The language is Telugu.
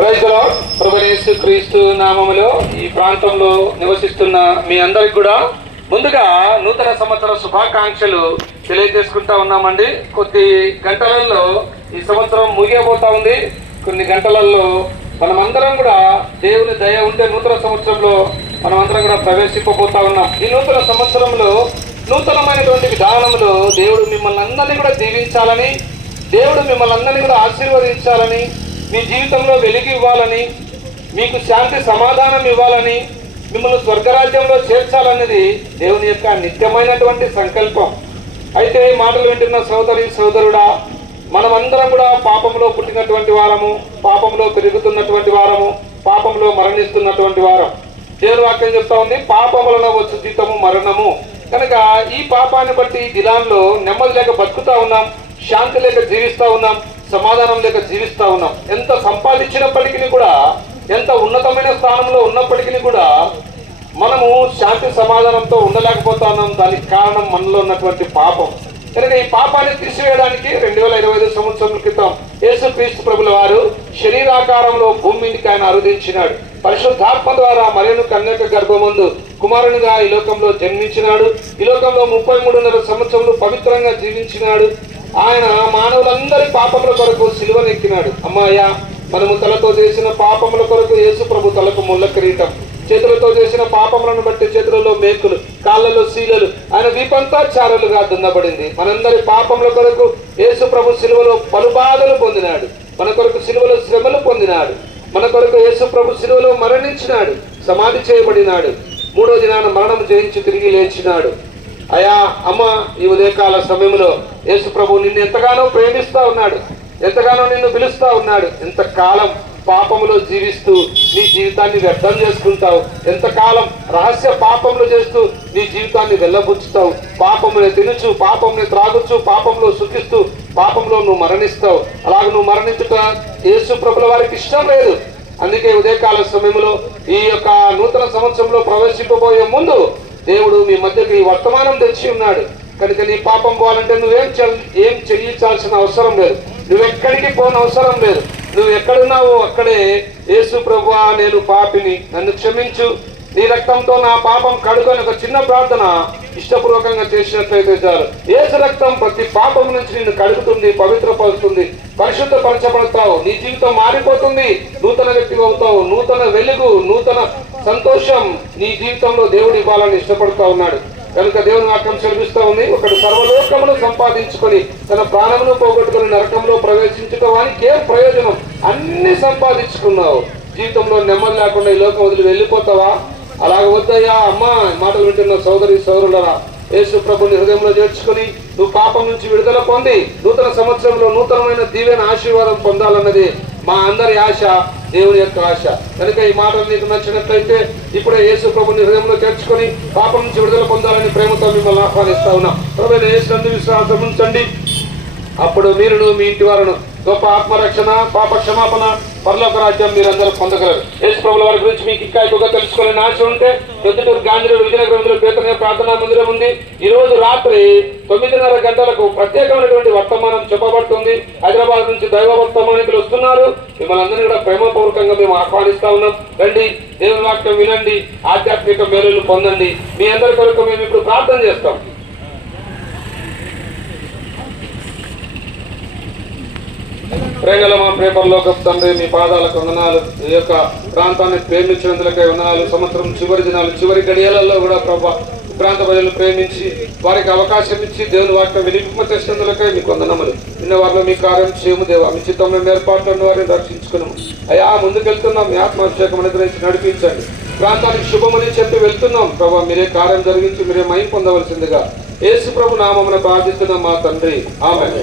Praise the lord. ప్రభువైన యేసుక్రీస్తు నామములో ఈ ప్రాంతంలో నివసిస్తున్న మీ అందరికి కూడా ముందుగా నూతన సంవత్సర శుభాకాంక్షలు తెలియజేసుకుంటా ఉన్నామండి. కొద్ది గంటలలో ఈ సంవత్సరం ముగియబోతా ఉంది. కొన్ని గంటలలో మనమందరం కూడా దేవుని దయ ఉంటే నూతన సంవత్సరంలో మనమందరం కూడా ప్రవేశింపబోతా ఉన్నాం. ఈ నూతన సంవత్సరంలో నూతనమైనటువంటి విధానంలో దేవుడు మిమ్మల్ని అందరినీ కూడా దీవించాలని, దేవుడు మిమ్మల్ని అందరినీ కూడా ఆశీర్వదించాలని, మీ జీవితంలో వెలుగు ఇవ్వాలని, మీకు శాంతి సమాధానం ఇవ్వాలని, మిమ్మల్ని స్వర్గరాజ్యంలో చేర్చాలనేది దేవుని యొక్క నిత్యమైనటువంటి సంకల్పం. అయితే మాటలు వింటున్న సోదరి సోదరుడా, మనమందరం కూడా పాపంలో పుట్టినటువంటి వారము, పాపంలో పెరుగుతున్నటువంటి వారము, పాపంలో మరణిస్తున్నటువంటి వారం. దేవుని వాక్యం చెప్తా ఉంది, పాపం వలన వచ్చు జీతము మరణము. కనుక ఈ పాపాన్ని బట్టి దినాల్లో నెమ్మది లేక బతుకుతా ఉన్నాం, శాంతి లేక జీవిస్తూ ఉన్నాం, సమాధానం లేక జీవిస్తూ ఉన్నాం. ఎంత సంపాదించినప్పటికీ కూడా, ఎంత ఉన్నతమైన స్థానంలో ఉన్నప్పటికీ కూడా మనము శాంతి సమాధానంతో ఉండలేకపోతా ఉన్నాం. దానికి కారణం మనలో ఉన్నటువంటి పాపం. కనుక ఈ పాపాన్ని తీసివేయడానికి 2025 సంవత్సరాల క్రితం యేసుక్రీస్తు ప్రభుల వారు శరీరాకారంలో భూమి మీదకి ఆయన అరుదించినాడు. పరిశుద్ధాత్మ ద్వారా మరియను కన్యక గర్భమందు కుమారునిగా ఈ లోకంలో జన్మించినాడు. ఈ లోకంలో 33.5 సంవత్సరాలు పవిత్రంగా జీవించినాడు. ఆయన మానవులందరి పాపముల కొరకు సిలువనెక్కినాడు. అమ్మాయ, మనము తలతో చేసిన పాపముల కొరకు యేసు ప్రభు తలకు ముళ్ళ కిరీటం, చేతులతో చేసిన పాపములను బట్టి చేతులలో మేకులు, కాళ్ళలో శీలలు, ఆయన దీపంతా చారలుగా దున్నబడింది. మనందరి పాపముల కొరకు యేసు ప్రభు సిలువలో పలుబాధలు పొందినాడు. మన కొరకు సిలువలో శ్రమలు పొందినాడు. మన కొరకు యేసు ప్రభు సిలువలో మరణించినాడు, సమాధి చేయబడినాడు. 3వ దినాన మరణం జయించి తిరిగి లేచినాడు. అయా అమ్మ, ఈ ఉదయకాల సమయంలో యేసు ప్రభు నిన్ను ఎంతగానో ప్రేమిస్తా ఉన్నాడు, ఎంతగానో నిన్ను పిలుస్తా ఉన్నాడు. ఎంతకాలం పాపములో జీవిస్తూ నీ జీవితాన్ని వ్యర్థం చేసుకుంటావు, ఎంతకాలం రహస్య పాపములు చేస్తూ నీ జీవితాన్ని వెళ్ళబుచ్చుతావు, పాపముని తినుచు, పాపముని త్రాగుచు, పాపంలో సుఖిస్తూ పాపంలో నువ్వు మరణిస్తావు. అలాగ నువ్వు మరణించుట యేసు ప్రభుల వారికి ఇష్టం లేదు. అందుకే ఉదయకాల సమయంలో ఈ యొక్క నూతన సంవత్సరంలో ప్రవేశింపబోయే ముందు దేవుడు మీ మధ్యకి ఈ వర్తమానం తెచ్చి ఉన్నాడు. కనుక నీ పాపం పోవాలంటే ఏం చెల్లించాల్సిన అవసరం లేదు, నువ్వెక్కడికి పోని అవసరం లేదు. నువ్వు ఎక్కడున్నావో అక్కడే యేసు ప్రభువా, నేను పాపిని, నన్ను క్షమించు, నీ రక్తంతో నా పాపం కడుకొని ఒక చిన్న ప్రార్థన ఇష్టపూర్వకంగా చేసినట్లయితే చాలు. యేసు రక్తం ప్రతి పాపం నుంచి నిన్ను కడుగుతుంది, పవిత్రపరుస్తుంది, పరిశుద్ధపరచబడతావు. నీ జీవితం మారిపోతుంది, నూతన వ్యక్తిగా అవుతావు. నూతన వెలుగు, నూతన సంతోషం నీ జీవితంలో దేవుడు ఇవ్వాలని ఇష్టపడుతూ ఉన్నాడు. కనుక దేవుని వాక్యం సెలవిస్తూ ఉంది, ఒకడు సర్వలోకమును సంపాదించుకొని తన ప్రాణమును పోగొట్టుకుని నరకంలో ప్రవేశించడం వానికి ఏం ప్రయోజనం? అన్ని సంపాదించుకున్నావు, జీవితంలో నెమ్మది లేకుండా ఈ లోకం వదిలి వెళ్ళిపోతావా? అలాగ వద్దయ్యా. అమ్మ, మాటలు వింటున్న సోదరి సోదరులరా, యేసు ప్రభుని హృదయంలో చేర్చుకుని నువ్వు పాపం నుంచి విడుదల పొంది నూతన సంవత్సరంలో నూతనమైన దీవెన ఆశీర్వాదం పొందాలన్నది మా అందరి ఆశ, దేవుని యొక్క ఆశ. కనుక ఈ మాటలు నీకు నచ్చినట్లయితే ఇప్పుడే యేసు ప్రభుని హృదయంలో చేర్చుకొని పాపం నుంచి విడుదల పొందాలని ప్రేమతో మిమ్మల్ని ఆహ్వానిస్తా ఉన్నాం. ప్రభువైన యేసునందు విశ్వాసం ఉంచండి, అప్పుడు మీరును మీ ఇంటి వారును గొప్ప ఆత్మరక్షణ, పాప క్షమాపణ, పరలోక రాజ్యం మీరందరూ పొందగలరు. యేసు ప్రభుల వారి గురించి మీకు ఇంకా ఎక్కువగా తెలుసుకోవాలని ఆశ ఉంటే ప్రొద్దుటూరు గాంధీలో విజయనగరంలో పేతనే ప్రార్థనా మందిరం ఉంది. ఈ రోజు రాత్రి 9:30 గంటలకు ప్రత్యేకమైనటువంటి వర్తమానం చెప్పబడుతుంది. హైదరాబాద్ నుంచి దైవ వర్తమానికులు వస్తున్నారు. మిమ్మల్ని అందరినీ కూడా ప్రేమపూర్వకంగా మేము ఆహ్వానిస్తా ఉన్నాం. రండి, దేవుని వాక్యం వినండి, ఆధ్యాత్మిక మేలులు పొందండి. మీ అందరి కొరకు మేము ఇప్పుడు ప్రార్థన చేస్తాం. ప్రేమల మా ప్రేమలోక తండ్రి, మీ పాదాలకు వందనాలు. ఈ యొక్క ప్రాంతాన్ని ప్రేమించినందులకై వందనాలు. సంవత్సరం చివరి దినాలు, చివరి గడియలలో కూడా ప్రభా ప్రాంత ప్రజలను ప్రేమించి వారికి అవకాశం ఇచ్చి దేవుని వాక్యం వెలిగింపచేసినందులకై మీకు వందనములు. నిన్న వారిలో మీ కార్యం చేయము దేవా, మీ చిత్తంలో ఏర్పాట్లను వారిని రక్షించుకున్నాము. అయా, ముందుకెళ్తున్నాం, మీ ఆత్మాభిషేకం అనుగ్రహించి నడిపించండి. ప్రాంతానికి శుభమని చెప్పి వెళ్తున్నాం ప్రభా, మీరే కార్యం జరిగించి మీరే మహిమ పొందవలసిందిగా యేసు ప్రభు నామమున ప్రార్థిస్తున్నాం మా తండ్రి, ఆమేన్.